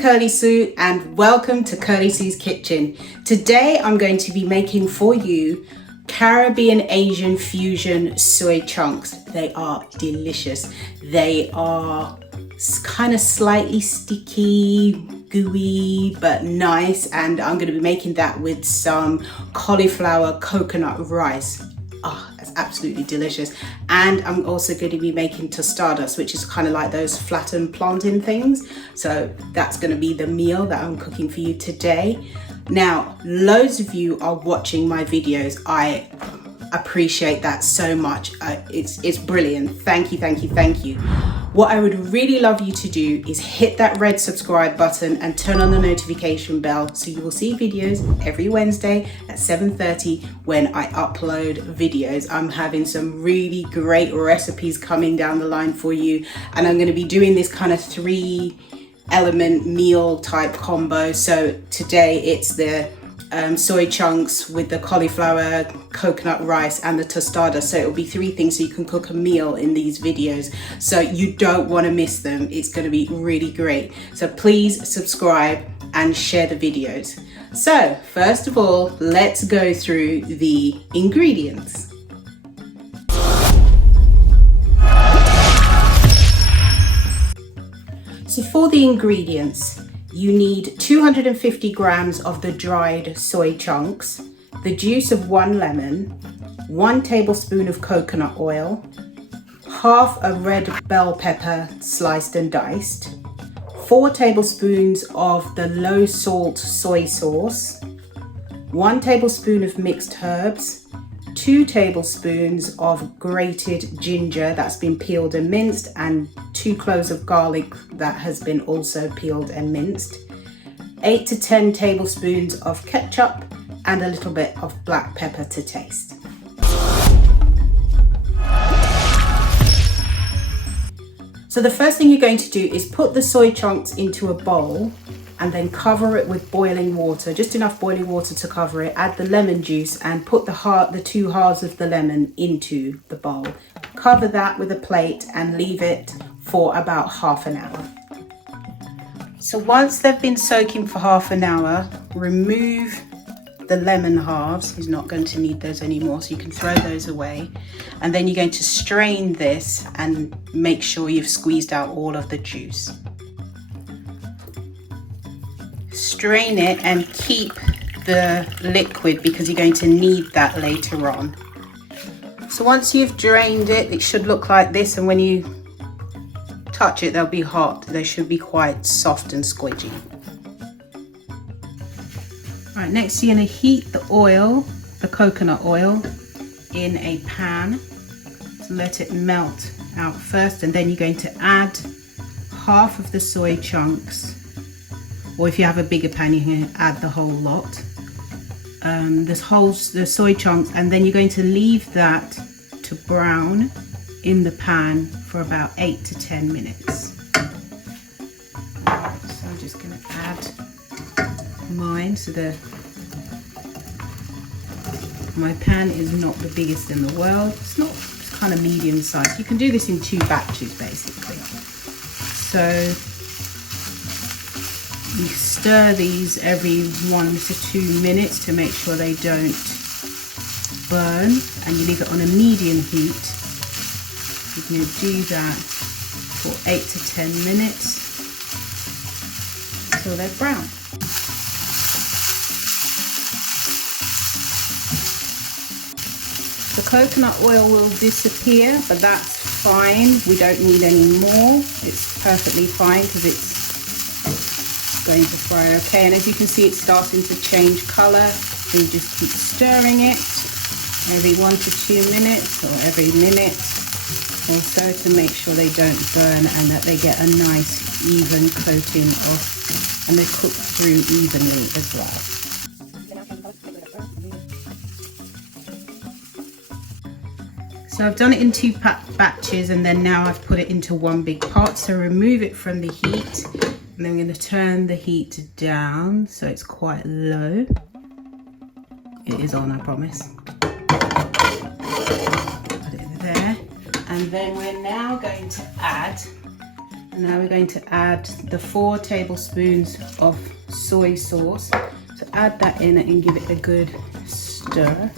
Curly Sue and welcome to Curly Sue's Kitchen. Today I'm going to be making for you Caribbean Asian fusion soy chunks. They are delicious. They are kind of slightly sticky, gooey, but nice, and I'm going to be making that with some cauliflower coconut rice. That's absolutely delicious. And I'm also going to be making tostadas, which is kind of like those flattened plantain things. So that's going to be the meal that I'm cooking for you today. Now, loads of you are watching my videos. I appreciate that so much. It's brilliant. Thank you, thank you, thank you. What I would really love you to do is hit that red subscribe button and turn on the notification bell so you will see videos every Wednesday at 7:30 when I upload videos. I'm having some really great recipes coming down the line for you, and I'm going to be doing this kind of 3-element meal type combo. So today it's the soy chunks with the cauliflower coconut rice and the tostada. So it'll be 3 things, so you can cook a meal in these videos, so you don't want to miss them. It's going to be really great. So please subscribe and share the videos. So first of all, let's go through the ingredients. So for the ingredients, you need 250 grams of the dried soy chunks, the juice of 1 lemon, 1 tablespoon of coconut oil, half a red bell pepper sliced and diced, 4 tablespoons of the low salt soy sauce, 1 tablespoon of mixed herbs, 2 tablespoons of grated ginger that's been peeled and minced, and 2 cloves of garlic that has been also peeled and minced, 8 to 10 tablespoons of ketchup, and a little bit of black pepper to taste. So the first thing you're going to do is put the soy chunks into a bowl and then cover it with boiling water, just enough boiling water to cover it. Add the lemon juice and put the 2 halves of the lemon into the bowl. Cover that with a plate and leave it for about half an hour. So once they've been soaking for half an hour, remove the lemon halves. He's not going to need those anymore, so you can throw those away. And then you're going to strain this and make sure you've squeezed out all of the juice. Strain it and keep the liquid because you're going to need that later on. So once you've drained it, it should look like this, and when you touch it, they'll be hot. They should be quite soft and squidgy. Right, next you're going to heat the oil, the coconut oil, in a pan. So let it melt out first, and then you're going to add half of the soy chunks, or if you have a bigger pan, you can add the whole lot. The soy chunks, and then you're going to leave that to brown in the pan for about 8 to 10 minutes. So I'm just going to add mine. So my pan is not the biggest in the world. It's kind of medium sized. You can do this in 2 batches basically. So you stir these every 1 to 2 minutes to make sure they don't burn, and you leave it on a medium heat. You're going to do that for 8 to 10 minutes until they're brown. The coconut oil will disappear, but that's fine. We don't need any more. It's perfectly fine because it's going to fry okay. And as you can see, it's starting to change color. So you just keep stirring it every 1 to 2 minutes, or every minute or so, to make sure they don't burn and that they get a nice even coating of, and they cook through evenly as well. So I've done it in 2 batches, and then now I've put it into 1 big pot. So remove it from the heat, and then I'm going to turn the heat down so it's quite low. It is on, I promise. Put it there. And then we're now going to add And now we're going to add the 4 tablespoons of soy sauce. So add that in and give it a good stir.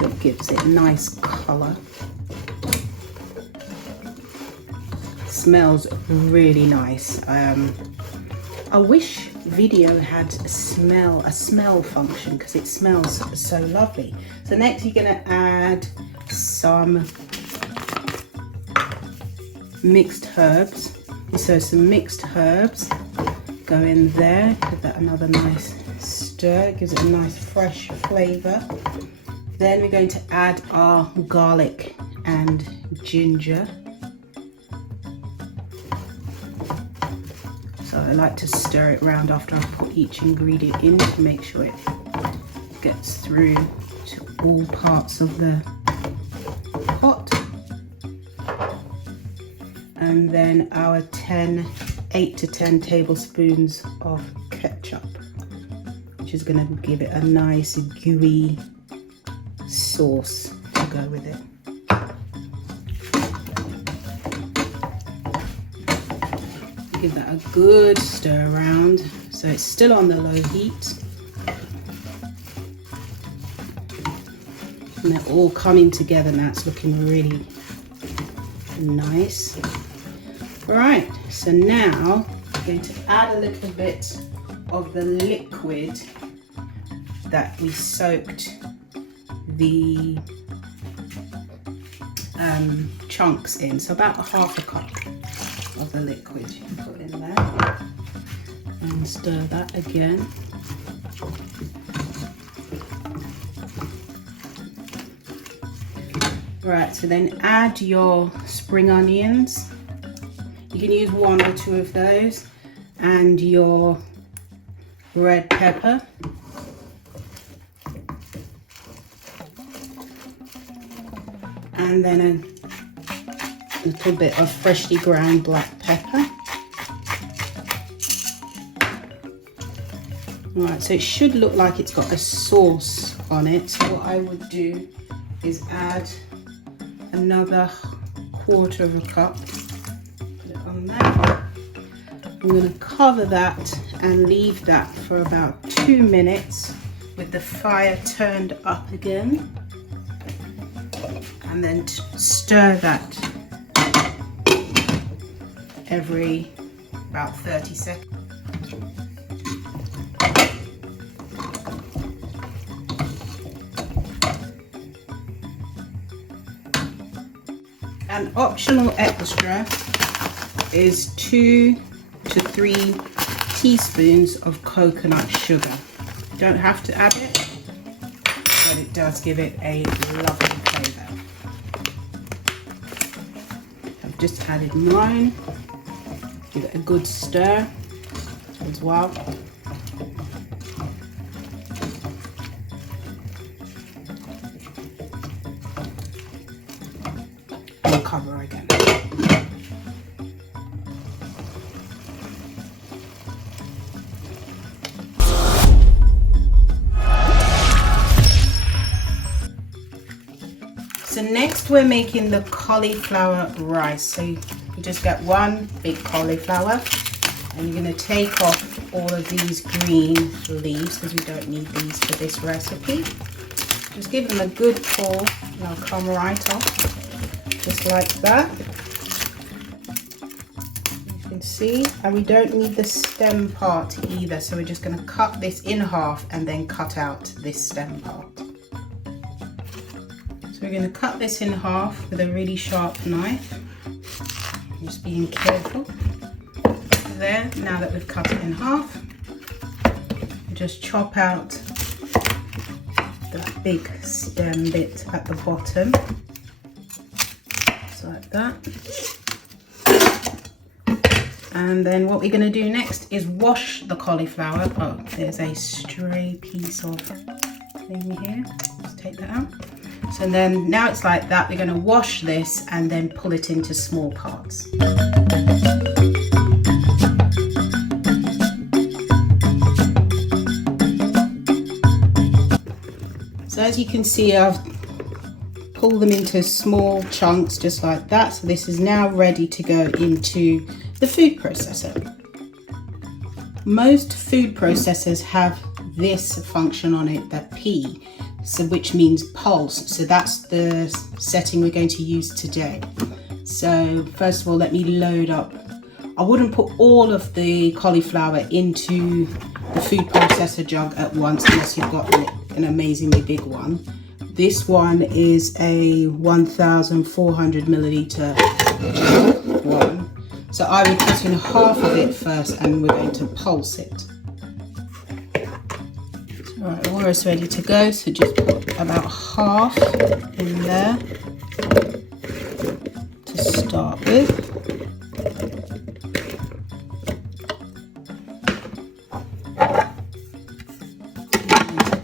It gives it a nice colour. Smells really nice. I wish video had a smell function, because it smells so lovely. So next you're going to add some mixed herbs. So some mixed herbs go in there, give that another nice stir, it gives it a nice fresh flavour. Then we're going to add our garlic and ginger. So I like to stir it around after I put each ingredient in to make sure it gets through to all parts of the pot. And then our 8 to 10 tablespoons of ketchup, which is going to give it a nice gooey sauce to go with it. Give that a good stir around so it's still on the low heat. And they're all coming together now, it's looking really nice. Right, so now I'm going to add a little bit of the liquid that we soaked the chunks in. So about 1/2 cup of the liquid you can put in there and stir that again. Right, so then add your spring onions. You can use 1 or 2 of those, and your red pepper. And then a little bit of freshly ground black pepper. Alright, so it should look like it's got a sauce on it. So what I would do is add another 1/4 cup. Put it on there. I'm going to cover that and leave that for about 2 minutes with the fire turned up again. And then stir that every about 30 seconds. An optional extra is 2 to 3 teaspoons of coconut sugar. You don't have to add it, but it does give it a lovely flavour. I've just added mine. Give it a good stir as well. And cover again. So next we're making the cauliflower rice. So you just get 1 big cauliflower, and you're going to take off all of these green leaves because we don't need these for this recipe. Just give them a good pull and they'll come right off, just like that. You can see, and we don't need the stem part either, so we're just going to cut this in half and then cut out this stem part. So we're going to cut this in half with a really sharp knife. Just being careful. There, now that we've cut it in half, we just chop out the big stem bit at the bottom, just like that. And then what we're going to do next is wash the cauliflower. Oh, there's a stray piece of thing here. Let's take that out. So then now it's like that, we're going to wash this and then pull it into small parts. So as you can see, I've pulled them into small chunks just like that. So this is now ready to go into the food processor. Most food processors have this function on it, that P, so which means pulse. So that's the setting we're going to use today. So first of all, let me load up. I wouldn't put all of the cauliflower into the food processor jug at once unless you've got an amazingly big one. This one is a 1,400 milliliter one. So I would put in half of it first and we're going to pulse it. All right, almost ready to go. So just put about half in there to start with.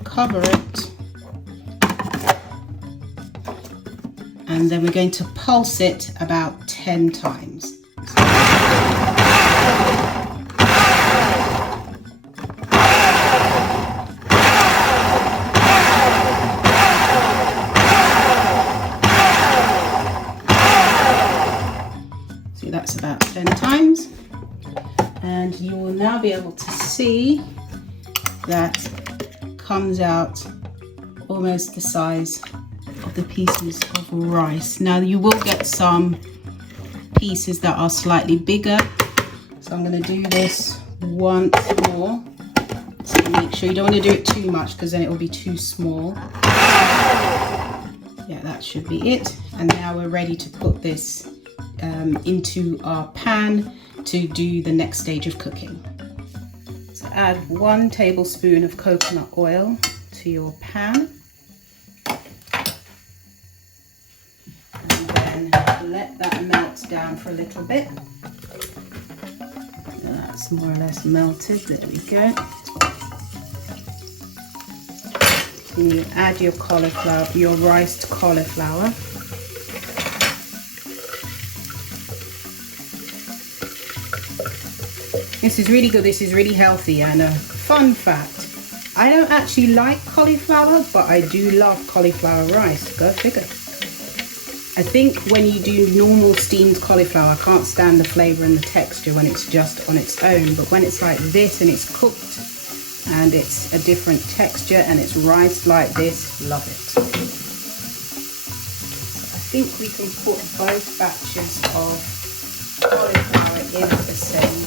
Cover it, and then we're going to pulse it about 10 times. See, that's about 10 times, and you will now be able to see that comes out almost the size of the pieces of rice. Now you will get some pieces that are slightly bigger, so I'm going to do this once more. So make sure you don't want to do it too much because then it will be too small. Yeah, that should be it. And now we're ready to put this into our pan to do the next stage of cooking. So add 1 tablespoon of coconut oil to your pan, and then let that melt down for a little bit. That's more or less melted. There we go. Then you add your cauliflower, your riced cauliflower. This is really good, this is really healthy, and a fun fact, I don't actually like cauliflower, but I do love cauliflower rice. Go figure. I think when you do normal steamed cauliflower, I can't stand the flavour and the texture when it's just on its own, but when it's like this and it's cooked and it's a different texture and it's riced like this, love it. So I think we can put both batches of cauliflower in at the same time.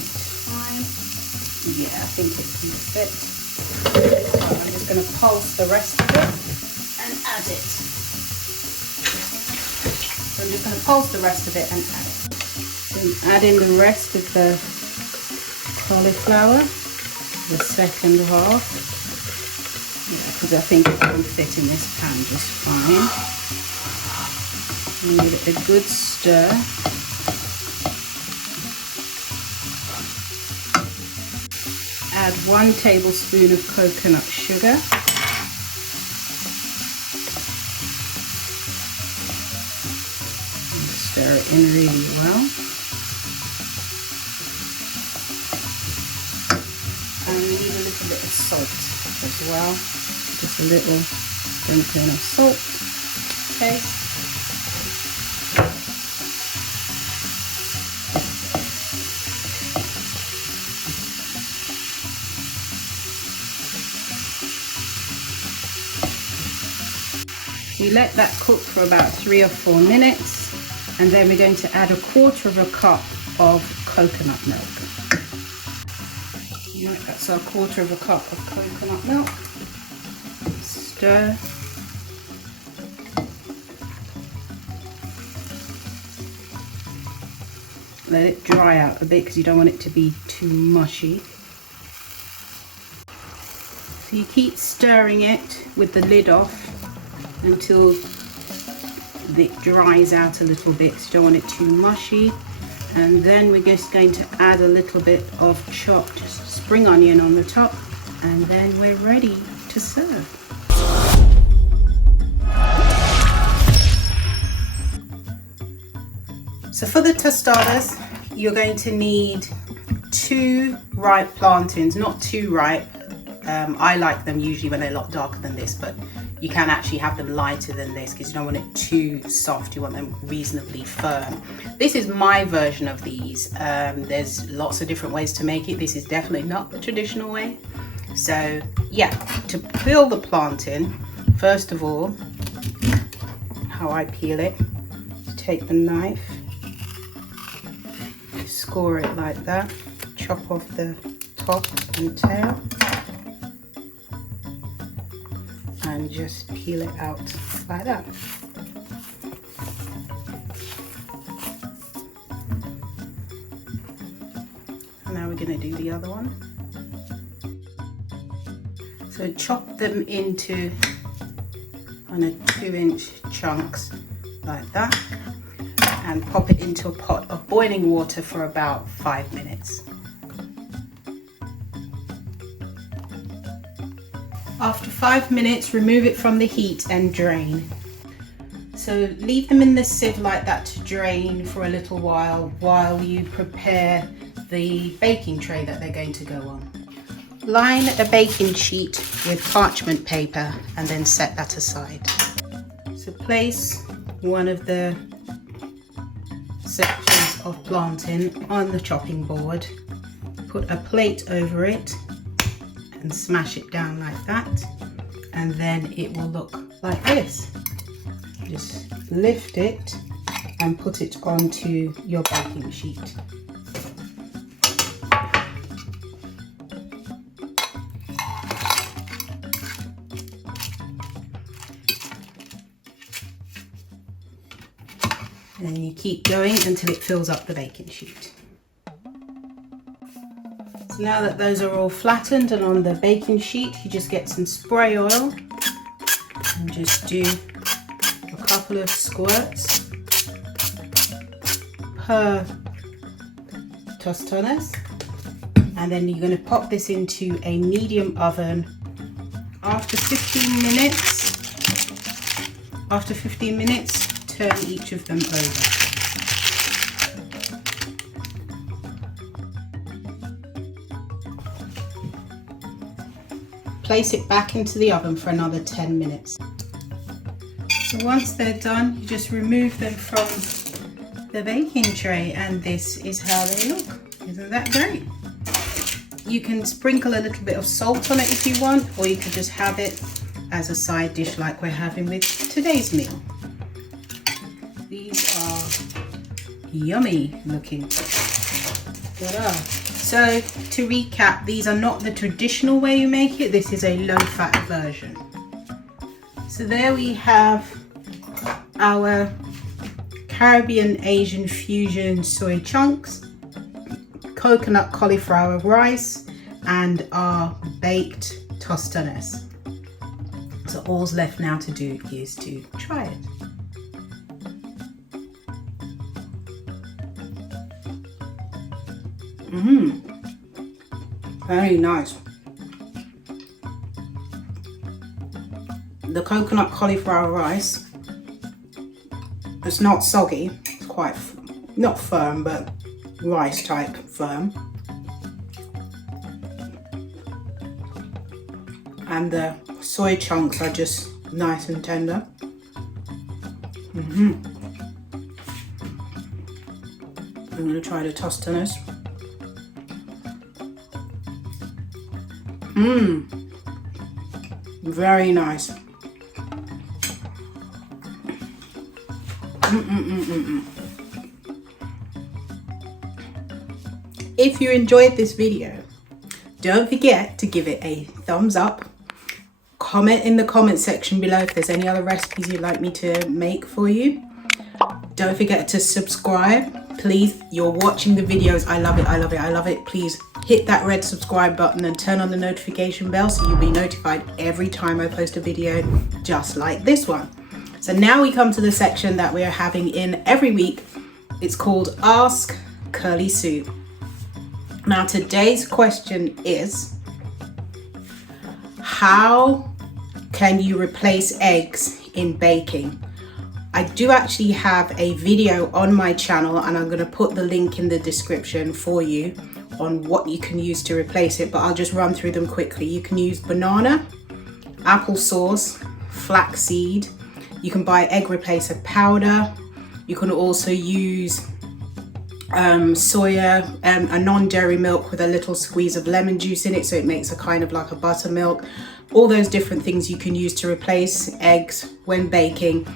Yeah, I think it can fit. So I'm just going to pulse the rest of it and add it. So I'm just going to pulse the rest of it and add it. Then add in the rest of the cauliflower, the second half. Yeah, because I think it will fit in this pan just fine. And give it a good stir. Add 1 tablespoon of coconut sugar. And stir it in really well. And we need a little bit of salt as well. Just a little sprinkling of salt. Taste. We let that cook for about 3 or 4 minutes, and then we're going to add 1/4 cup of coconut milk. Right, that's our 1/4 cup of coconut milk. Stir. Let it dry out a bit because you don't want it to be too mushy. So you keep stirring it with the lid off until it dries out a little bit, so you don't want it too mushy. And then we're just going to add a little bit of chopped spring onion on the top, and then we're ready to serve. So for the tostadas, you're going to need 2 ripe plantains, not too ripe. I like them usually when they're a lot darker than this, but you can actually have them lighter than this because you don't want it too soft, you want them reasonably firm. This is my version of these. There's lots of different ways to make it. This is definitely not the traditional way. So yeah, to peel the plantain, first of all, how I peel it, take the knife, score it like that, chop off the top and tail, and just peel it out like that. And now we're going to do the other one. So chop them into kind of 2-inch chunks like that, and pop it into a pot of boiling water for about 5 minutes. After 5 minutes, remove it from the heat and drain. So leave them in the sieve like that to drain for a little while you prepare the baking tray that they're going to go on. Line a baking sheet with parchment paper and then set that aside. So place one of the sections of plantain on the chopping board, put a plate over it and smash it down like that, and then it will look like this. Just lift it and put it onto your baking sheet. And you keep going until it fills up the baking sheet. So now that those are all flattened and on the baking sheet, you just get some spray oil and just do a couple of squirts per Tostanes. And then you're going to pop this into a medium oven. After 15 minutes, turn each of them over. Place it back into the oven for another 10 minutes. So once they're done, you just remove them from the baking tray, and this is how they look. Isn't that great? You can sprinkle a little bit of salt on it if you want, or you could just have it as a side dish like we're having with today's meal. These are yummy looking. Ta-da. So to recap, these are not the traditional way you make it. This is a low-fat version. So there we have our Caribbean Asian fusion soy chunks, coconut cauliflower rice, and our baked tostanes. So all's left now to do is to try it. Very nice. The coconut cauliflower rice, it's not soggy, it's quite not firm, but rice type firm. And the soy chunks are just nice and tender. I'm going to try the tostanes. Very nice. If you enjoyed this video, don't forget to give it a thumbs up. Comment in the comment section below if there's any other recipes you'd like me to make for you. Don't forget to subscribe. Please, you're watching the videos. I love it, I love it, I love it. Please hit that red subscribe button and turn on the notification bell so you'll be notified every time I post a video just like this one. So now we come to the section that we are having in every week. It's called Ask Curly Sue. Now today's question is, how can you replace eggs in baking? I do actually have a video on my channel, and I'm going to put the link in the description for you on what you can use to replace it, but I'll just run through them quickly. You can use banana, applesauce, flaxseed. You can buy egg replacer powder. You can also use soya, a non-dairy milk with a little squeeze of lemon juice in it, so it makes a kind of like a buttermilk. All those different things you can use to replace eggs when baking.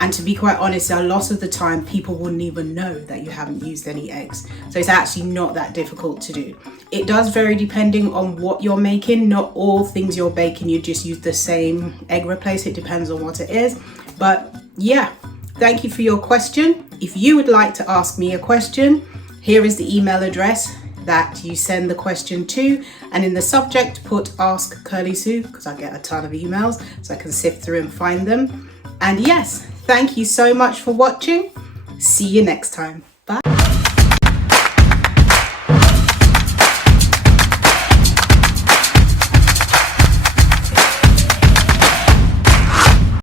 And to be quite honest, a lot of the time people wouldn't even know that you haven't used any eggs. So it's actually not that difficult to do. It does vary depending on what you're making. Not all things you're baking you just use the same egg replacer. It depends on what it is. But yeah, thank you for your question. If you would like to ask me a question, here is the email address that you send the question to, and in the subject put Ask Curly Sue, because I get a ton of emails, so I can sift through and find them. And yes, thank you so much for watching. See you next time.